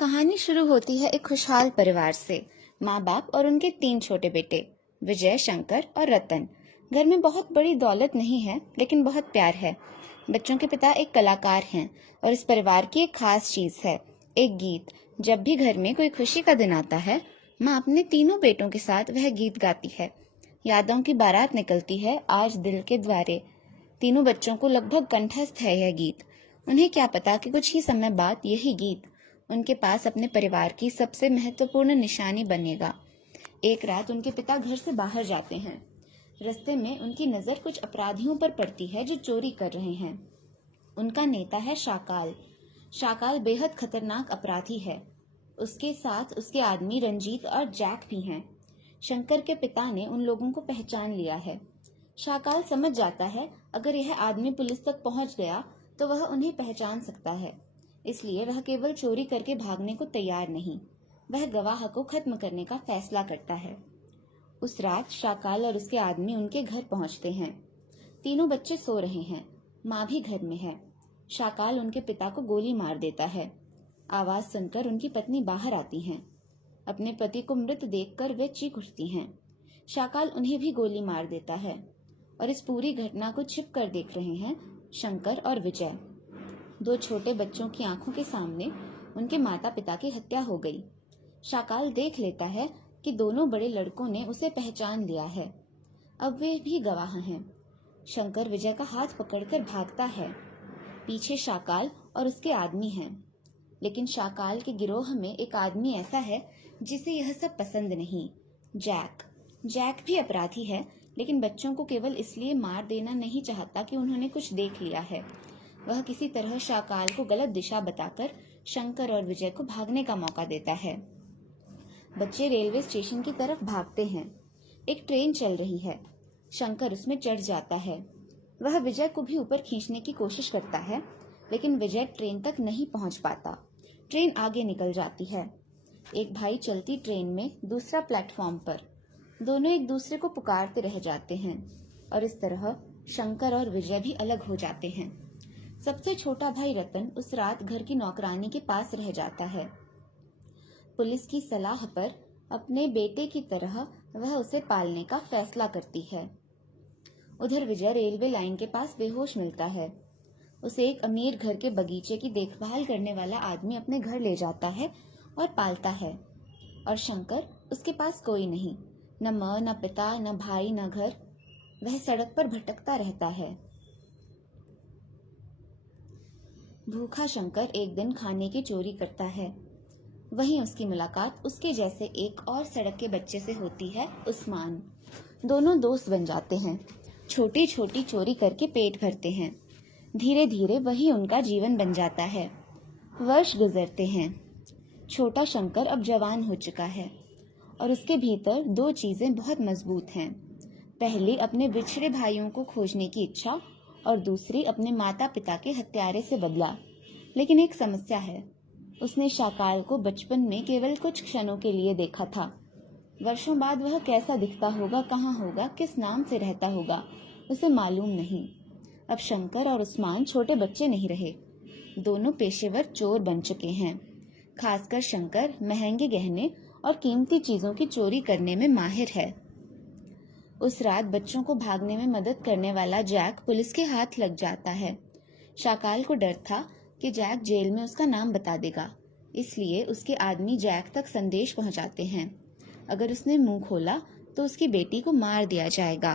कहानी शुरू होती है एक खुशहाल परिवार से। माँ बाप और उनके 3 छोटे बेटे विजय, शंकर और रतन। घर में बहुत बड़ी दौलत नहीं है, लेकिन बहुत प्यार है। बच्चों के पिता एक कलाकार हैं और इस परिवार की एक खास चीज है, एक गीत। जब भी घर में कोई खुशी का दिन आता है, माँ अपने तीनों बेटों के साथ वह गीत गाती है। यादों की बारात निकलती है आज दिल के द्वारे। तीनों बच्चों को लगभग कंठस्थ है यह गीत। उन्हें क्या पता कि कुछ ही समय बाद यही गीत उनके पास अपने परिवार की सबसे महत्वपूर्ण निशानी बनेगा। एक रात उनके पिता घर से बाहर जाते हैं। रास्ते में उनकी नजर कुछ अपराधियों पर पड़ती है जो चोरी कर रहे हैं। उनका नेता है शाकाल। शाकाल बेहद खतरनाक अपराधी है। उसके साथ उसके आदमी रंजीत और जैक भी हैं। शंकर के पिता ने उन लोगों को पहचान लिया है। शाकाल समझ जाता है अगर यह आदमी पुलिस तक पहुंच गया तो वह उन्हें पहचान सकता है, इसलिए वह केवल चोरी करके भागने को तैयार नहीं, वह गवाह को खत्म करने का फैसला करता है। उस रात शाकाल और उसके आदमी उनके घर पहुंचते हैं। तीनों बच्चे सो रहे हैं, माँ भी घर में है। शाकाल उनके पिता को गोली मार देता है। आवाज सुनकर उनकी पत्नी बाहर आती हैं। अपने पति को मृत देखकर वे चीख उठती हैं। शाकाल उन्हें भी गोली मार देता है और इस पूरी घटना को छिप कर देख रहे हैं शंकर और विजय। 2 छोटे बच्चों की आंखों के सामने उनके माता पिता की हत्या हो गई। शाकाल देख लेता है कि दोनों बड़े लड़कों ने उसे पहचान लिया है। अब वे भी गवाह हैं। शंकर विजय का हाथ पकड़कर भागता है। पीछे शाकाल और उसके आदमी हैं, लेकिन शाकाल के गिरोह में एक आदमी ऐसा है जिसे यह सब पसंद नहीं, जैक। जैक भी अपराधी है, लेकिन बच्चों को केवल इसलिए मार देना नहीं चाहता कि उन्होंने कुछ देख लिया है। वह किसी तरह शाकाल को गलत दिशा बताकर शंकर और विजय को भागने का मौका देता है। बच्चे रेलवे स्टेशन की तरफ भागते हैं। एक ट्रेन चल रही है। शंकर उसमें चढ़ जाता है। वह विजय को भी ऊपर खींचने की कोशिश करता है, लेकिन विजय ट्रेन तक नहीं पहुंच पाता। ट्रेन आगे निकल जाती है। एक भाई चलती ट्रेन में दूसरा प्लेटफॉर्म पर। दोनों एक दूसरे को पुकारते रह जाते हैं और इस तरह शंकर और विजय भी अलग हो जाते हैं। सबसे छोटा भाई रतन उस रात घर की नौकरानी के पास रह जाता है। पुलिस की सलाह पर अपने बेटे की तरह वह उसे पालने का फैसला करती है। उधर विजय रेलवे लाइन के पास बेहोश मिलता है। उसे एक अमीर घर के बगीचे की देखभाल करने वाला आदमी अपने घर ले जाता है और पालता है। और शंकर, उसके पास कोई नहीं, न माँ, न पिता, न भाई, न घर। वह सड़क पर भटकता रहता है। भूखा शंकर एक दिन खाने की चोरी करता है। वहीं उसकी मुलाकात उसके जैसे एक और सड़क के बच्चे से होती है, उस्मान। दोनों दोस्त बन जाते हैं। छोटी छोटी चोरी करके पेट भरते हैं। धीरे धीरे वही उनका जीवन बन जाता है। वर्ष गुजरते हैं। छोटा शंकर अब जवान हो चुका है और उसके भीतर 2 चीजें बहुत मजबूत हैं। पहली अपने बिछड़े भाइयों को खोजने की इच्छा और दूसरी अपने माता पिता के हत्यारे से बदला। लेकिन एक समस्या है, उसने शाकाल को बचपन में केवल कुछ क्षणों के लिए देखा था। वर्षों बाद वह कैसा दिखता होगा, कहाँ होगा, किस नाम से रहता होगा, उसे मालूम नहीं। अब शंकर और उस्मान छोटे बच्चे नहीं रहे, दोनों पेशेवर चोर बन चुके हैं। खासकर शंकर महंगे गहने और कीमती चीजों की चोरी करने में माहिर है। उस रात बच्चों को भागने में मदद करने वाला जैक पुलिस के हाथ लग जाता है। शाकाल को डर था कि जैक जेल में उसका नाम बता देगा, इसलिए उसके आदमी जैक तक संदेश पहुंचाते हैं। अगर उसने मुंह खोला तो उसकी बेटी को मार दिया जाएगा।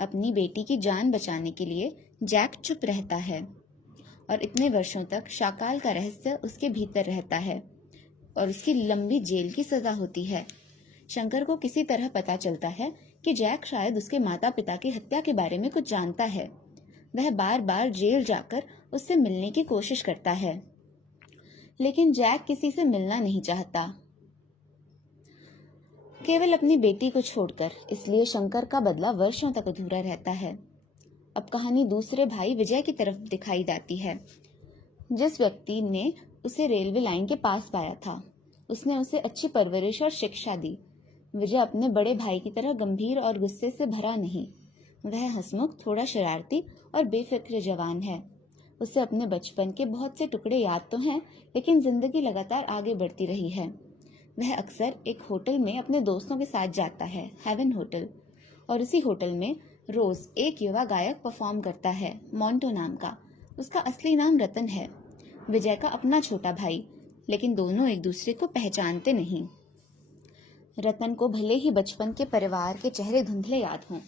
अपनी बेटी की जान बचाने के लिए जैक चुप रहता है और इतने वर्षों तक शाकाल का रहस्य उसके भीतर रहता है और उसकी लंबी जेल की सजा होती है। शंकर को किसी तरह पता चलता है कि जैक शायद उसके माता पिता की हत्या के बारे में कुछ जानता है। वह बार बार जेल जाकर उससे मिलने की कोशिश करता है, लेकिन जैक किसी से मिलना नहीं चाहता, केवल अपनी बेटी को छोड़कर। इसलिए शंकर का बदला वर्षों तक अधूरा रहता है। अब कहानी दूसरे भाई विजय की तरफ दिखाई जाती है। जिस व्यक्ति ने उसे रेलवे लाइन के पास पाया था, उसने उसे अच्छी परवरिश और शिक्षा दी। विजय अपने बड़े भाई की तरह गंभीर और गुस्से से भरा नहीं। वह हंसमुख, थोड़ा शरारती और बेफिक्र जवान है। उसे अपने बचपन के बहुत से टुकड़े याद तो हैं, लेकिन जिंदगी लगातार आगे बढ़ती रही है। वह अक्सर एक होटल में अपने दोस्तों के साथ जाता है, हेवन होटल, और उसी होटल में रोज एक युवा गायक परफॉर्म करता है, मोंटो नाम का। उसका असली नाम रतन है, विजय का अपना छोटा भाई, लेकिन दोनों एक दूसरे को पहचानते नहीं। रतन को भले ही बचपन के परिवार के चेहरे धुंधले याद हों,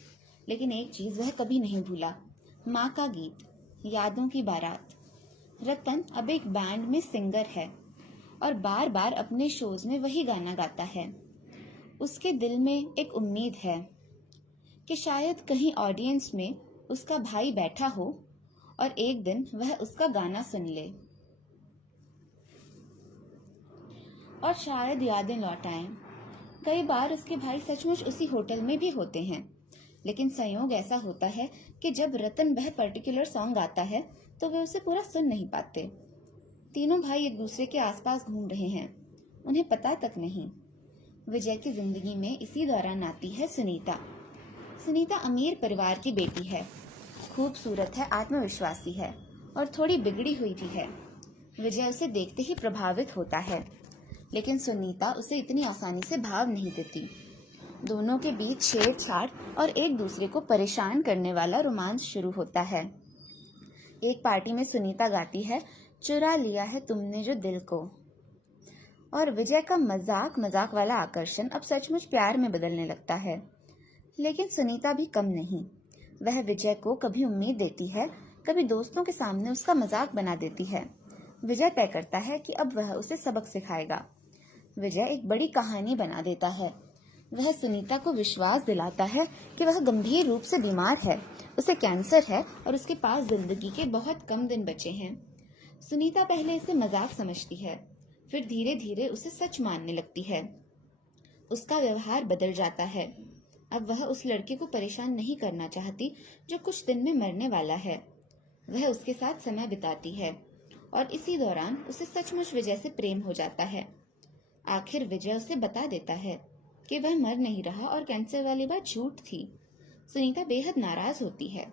लेकिन एक चीज वह कभी नहीं भूला, माँ का गीत, यादों की बारात। रतन अब एक बैंड में सिंगर है और बार बार अपने शोज में वही गाना गाता है। उसके दिल में एक उम्मीद है कि शायद कहीं ऑडियंस में उसका भाई बैठा हो और एक दिन वह उसका गाना सुन ले और शायद यादें लौट आएं। कई बार उसके भाई सचमुच उसी होटल में भी होते हैं, लेकिन संयोग ऐसा होता है कि जब रतन वह पर्टिकुलर सॉन्ग गाता है तो वे उसे पूरा सुन नहीं पाते। तीनों भाई एक दूसरे के आसपास घूम रहे हैं, उन्हें पता तक नहीं। विजय की जिंदगी में इसी दौरान आती है सुनीता। सुनीता अमीर परिवार की बेटी है, खूबसूरत है, आत्मविश्वासी है और थोड़ी बिगड़ी हुई भी है। विजय उसे देखते ही प्रभावित होता है, लेकिन सुनीता उसे इतनी आसानी से भाव नहीं देती। दोनों के बीच छेड़छाड़ और एक दूसरे को परेशान करने वाला रोमांस शुरू होता है। एक पार्टी में सुनीता गाती है, चुरा लिया है तुमने जो दिल को, और विजय का मजाक मजाक वाला आकर्षण अब सचमुच प्यार में बदलने लगता है। लेकिन सुनीता भी कम नहीं, वह विजय को कभी उम्मीद देती है, कभी दोस्तों के सामने उसका मजाक बना देती है। विजय तय करता है कि अब वह उसे सबक सिखाएगा। विजय एक बड़ी कहानी बना देता है। वह सुनीता को विश्वास दिलाता है कि वह गंभीर रूप से बीमार है, उसे कैंसर है और उसके पास जिंदगी के बहुत कम दिन बचे हैं। सुनीता पहले इसे मजाक समझती है, फिर धीरे धीरे उसे सच मानने लगती है। उसका व्यवहार बदल जाता है। अब वह उस लड़के को परेशान नहीं करना चाहती जो कुछ दिन में मरने वाला है। वह उसके साथ समय बिताती है और इसी दौरान उसे सचमुच विजय से प्रेम हो जाता है। आखिर विजय उसे बता देता है कि वह मर नहीं रहा और कैंसर वाली बात झूठ थी। सुनीता बेहद नाराज होती है,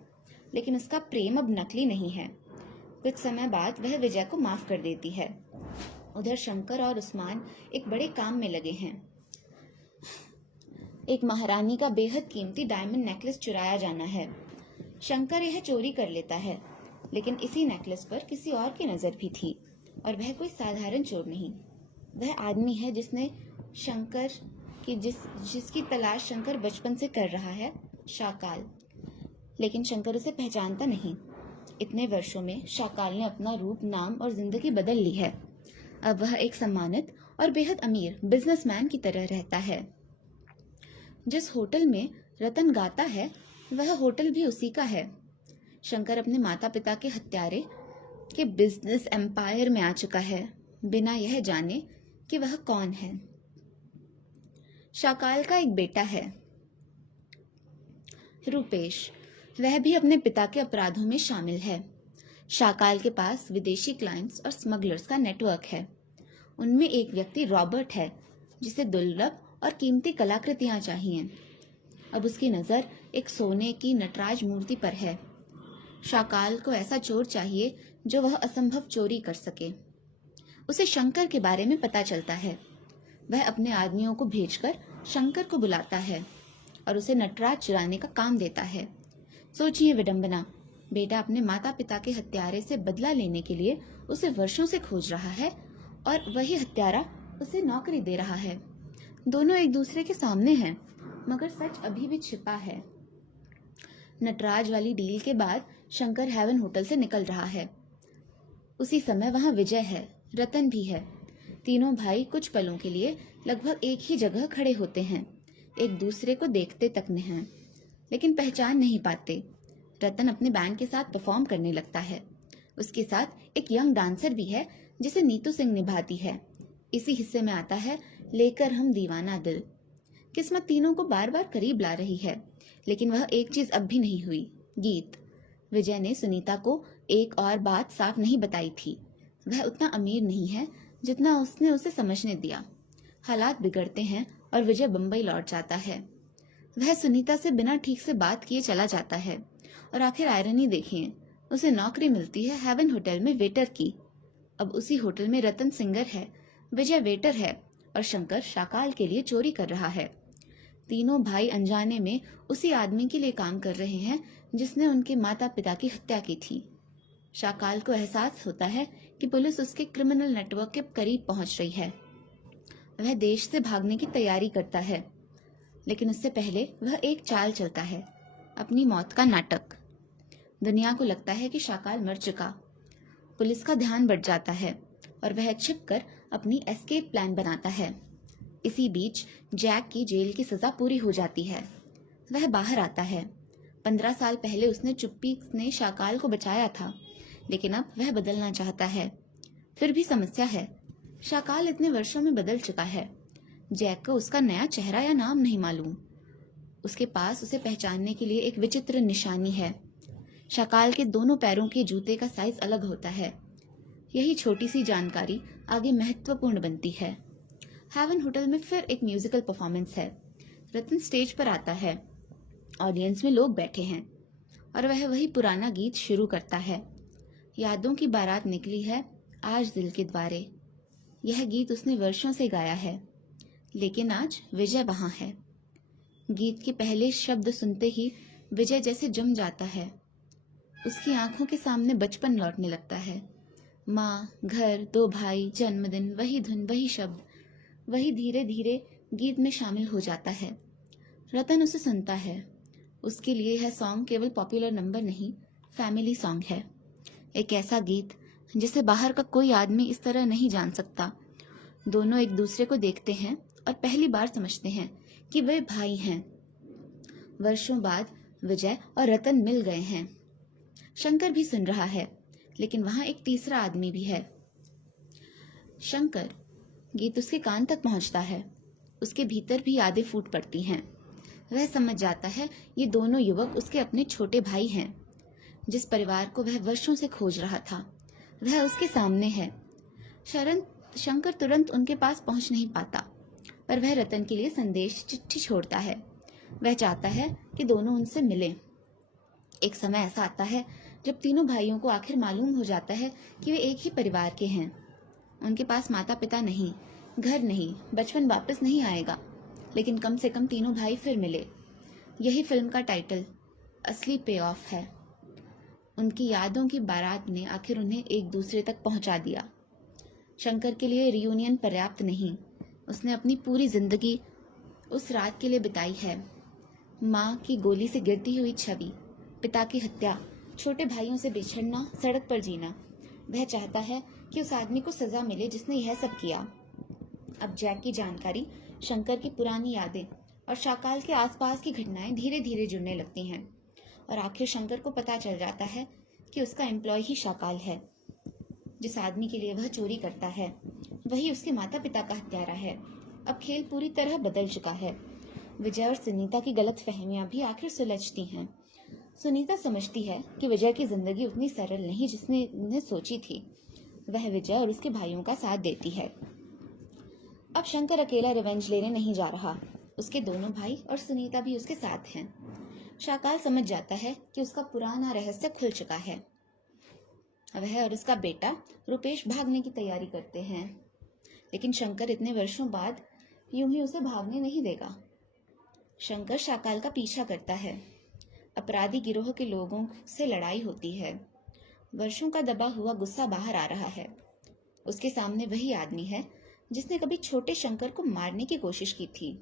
लेकिन उसका प्रेम अब नकली नहीं है। कुछ समय बाद वह विजय को माफ कर देती है। उधर शंकर और उस्मान एक बड़े काम में लगे हैं। एक महारानी का बेहद कीमती डायमंड नेकलेस चुराया जाना है। शंकर यह चोरी कर लेता है, लेकिन इसी नेकलेस पर किसी और की नजर भी थी और वह कोई साधारण चोर नहीं। वह आदमी है जिसने शंकर की जिसकी तलाश शंकर बचपन से कर रहा है, शाकाल। लेकिन शंकर उसे पहचानता नहीं। इतने वर्षों में शाकाल ने अपना रूप, नाम और जिंदगी बदल ली है। अब वह एक सम्मानित और बेहद अमीर बिजनेसमैन की तरह रहता है। जिस होटल में रतन गाता है वह होटल भी उसी का है। शंकर अपने माता पिता के हत्यारे के बिजनेस एम्पायर में आ चुका है, बिना यह जाने कि वह कौन है। शाकाल का एक बेटा है, रूपेश। वह भी अपने पिता के अपराधों में शामिल है। शाकाल के पास विदेशी क्लाइंट्स और स्मगलर्स का नेटवर्क है। उनमें एक व्यक्ति रॉबर्ट है, जिसे दुर्लभ और कीमती कलाकृतियां चाहिए। अब उसकी नजर एक सोने की नटराज मूर्ति पर है। शाकाल को ऐसा चोर चाहिए जो वह असंभव चोरी कर सके। उसे शंकर के बारे में पता चलता है। वह अपने आदमियों को भेजकर शंकर को बुलाता है और उसे नटराज चुराने का काम देता है। सोचिए विडंबना, बेटा अपने माता पिता के हत्यारे से बदला लेने के लिए उसे वर्षों से खोज रहा है और वही हत्यारा उसे नौकरी दे रहा है। दोनों एक दूसरे के सामने हैं, मगर सच अभी भी छिपा है। नटराज वाली डील के बाद शंकर हेवन होटल से निकल रहा है। उसी समय वहां विजय है, रतन भी है। तीनों भाई कुछ पलों के लिए लगभग एक ही जगह खड़े होते हैं। एक दूसरे को देखते तक नहीं हैं, लेकिन पहचान नहीं पाते। रतन अपने बैंड के साथ परफॉर्म करने लगता है। उसके साथ एक यंग डांसर भी है जिसे नीतू सिंह निभाती है। इसी हिस्से में आता है लेकर हम दीवाना दिल। किस्मत तीनों को बार बार करीब ला रही है, लेकिन वह एक चीज अब भी नहीं हुई, गीत। विजय ने सुनीता को एक और बात साफ नहीं बताई थी। वह उतना अमीर नहीं है जितना उसने उसे समझने दिया। हालात बिगड़ते हैं और विजय बम्बई लौट जाता है। वह सुनीता से बिना ठीक से बात किए चला जाता है। और आखिर आयरनी देखिए, उसे नौकरी मिलती है हेवन होटल में वेटर की। अब उसी होटल में रतन सिंगर है, विजय वेटर है और शंकर शाकाल के लिए चोरी कर रहा है। तीनों भाई अनजाने में उसी आदमी के लिए काम कर रहे हैं जिसने उनके माता पिता की हत्या की थी। शाकाल को एहसास होता है कि पुलिस उसके क्रिमिनल नेटवर्क के करीब पहुंच रही है। वह देश से भागने की तैयारी करता है, लेकिन उससे पहले वह एक चाल चलता है, अपनी मौत का नाटक। दुनिया को लगता है कि शाकाल मर चुका। पुलिस का ध्यान बढ़ जाता है और वह छिपकर अपनी एस्केप प्लान बनाता है। इसी बीच जैक की जेल की सजा पूरी हो जाती है। वह बाहर आता है। 15 साल पहले उसने चुप्पी ने शाकाल को बचाया था, लेकिन अब वह बदलना चाहता है। फिर भी समस्या है, शाकाल इतने वर्षों में बदल चुका है। जैक को उसका नया चेहरा या नाम नहीं मालूम। उसके पास उसे पहचानने के लिए एक विचित्र निशानी है। शाकाल के दोनों पैरों के जूते का साइज अलग होता है। यही छोटी सी जानकारी आगे महत्वपूर्ण बनती है। हेवन होटल में फिर एक म्यूजिकल परफॉर्मेंस है। रतन स्टेज पर आता है। ऑडियंस में लोग बैठे हैं और वह वही पुराना गीत शुरू करता है। यादों की बारात निकली है आज दिल के द्वारे। यह गीत उसने वर्षों से गाया है, लेकिन आज विजय वहां है। गीत के पहले शब्द सुनते ही विजय जैसे जम जाता है। उसकी आंखों के सामने बचपन लौटने लगता है। माँ, घर, 2 भाई, जन्मदिन, वही धुन, वही शब्द, वही धीरे धीरे गीत में शामिल हो जाता है। रतन उसे सुनता है। उसके लिए यह सॉन्ग केवल पॉपुलर नंबर नहीं, फैमिली सॉन्ग है। एक ऐसा गीत जिसे बाहर का कोई आदमी इस तरह नहीं जान सकता। दोनों एक दूसरे को देखते हैं और पहली बार समझते हैं कि वे भाई हैं। वर्षों बाद विजय और रतन मिल गए हैं। शंकर भी सुन रहा है, लेकिन वहां एक तीसरा आदमी भी है। शंकर, गीत उसके कान तक पहुंचता है। उसके भीतर भी यादें फूट पड़ती हैं। वह समझ जाता है ये दोनों युवक उसके अपने छोटे भाई हैं। जिस परिवार को वह वर्षों से खोज रहा था, वह उसके सामने है। शंकर तुरंत उनके पास पहुंच नहीं पाता, पर वह रतन के लिए संदेश चिट्ठी छोड़ता है। वह चाहता है कि दोनों उनसे मिलें। एक समय ऐसा आता है जब तीनों भाइयों को आखिर मालूम हो जाता है कि वे एक ही परिवार के हैं। उनके पास माता पिता नहीं, घर नहीं, बचपन वापस नहीं आएगा, लेकिन कम से कम तीनों भाई फिर मिले। यही फिल्म का टाइटल, असली पे ऑफ है। उनकी यादों की बारात ने आखिर उन्हें एक दूसरे तक पहुंचा दिया। शंकर के लिए रियूनियन पर्याप्त नहीं, उसने अपनी पूरी जिंदगी उस रात के लिए बिताई है। माँ की गोली से गिरती हुई छवि, पिता की हत्या, छोटे भाइयों से बिछड़ना, सड़क पर जीना। वह चाहता है कि उस आदमी को सजा मिले जिसने यह सब किया। अब जैक की जानकारी, शंकर की पुरानी यादें और शाकाल के आसपास की घटनाएं धीरे धीरे जुड़ने लगती हैं और आखिर शंकर को पता चल जाता है कि उसका एम्प्लॉय ही शाकाल है। जिस आदमी के लिए वह चोरी करता है, वही उसके माता पिता का हत्यारा है। अब खेल पूरी तरह बदल चुका है। विजय और सुनीता की गलतफहमियां भी आखिर सुलझती हैं। सुनीता समझती है कि विजय की जिंदगी उतनी सरल नहीं जिसने उन्हें सोची थी। वह विजय और उसके भाइयों का साथ देती है। अब शंकर अकेला रिवेंज लेने नहीं जा रहा। उसके दोनों भाई और सुनीता भी उसके साथ हैं। शाकाल समझ जाता है कि उसका पुराना रहस्य खुल चुका है। वह और उसका बेटा रुपेश भागने की तैयारी करते हैं, लेकिन शंकर इतने वर्षों बाद यूं ही उसे भागने नहीं देगा। शंकर शाकाल का पीछा करता है। अपराधी गिरोह के लोगों से लड़ाई होती है। वर्षों का दबा हुआ गुस्सा बाहर आ रहा है। उसके सामने वही आदमी है जिसने कभी छोटे शंकर को मारने की कोशिश की थी।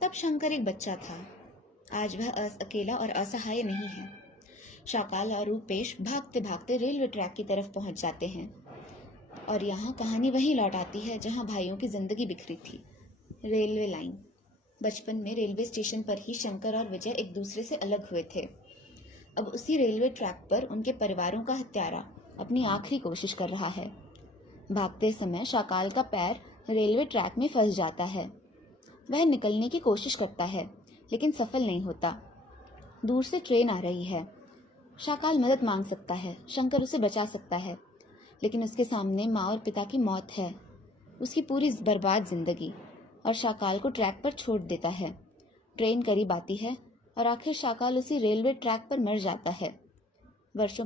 तब शंकर एक बच्चा था। आज वह अकेला और असहाय नहीं है। शाकाल और रूपेश भागते भागते रेलवे ट्रैक की तरफ पहुंच जाते हैं और यहाँ कहानी वहीं लौट आती है जहाँ भाइयों की जिंदगी बिखरी थी, रेलवे लाइन। बचपन में रेलवे स्टेशन पर ही शंकर और विजय एक दूसरे से अलग हुए थे। अब उसी रेलवे ट्रैक पर उनके परिवारों का हत्यारा अपनी आखिरी कोशिश कर रहा है। भागते समय शाकाल का पैर रेलवे ट्रैक में फंस जाता है। वह निकलने की कोशिश करता है, लेकिन सफल नहीं होता। दूर से ट्रेन आ रही है। शाकाल मदद मांग सकता है, शंकर उसे बचा सकता है, लेकिन उसके सामने माँ और पिता की मौत है, उसकी पूरी बर्बाद जिंदगी, और शाकाल को ट्रैक पर छोड़ देता है। ट्रेन करीब आती है और आखिर शाकाल उसी रेलवे ट्रैक पर मर जाता है। वर्षों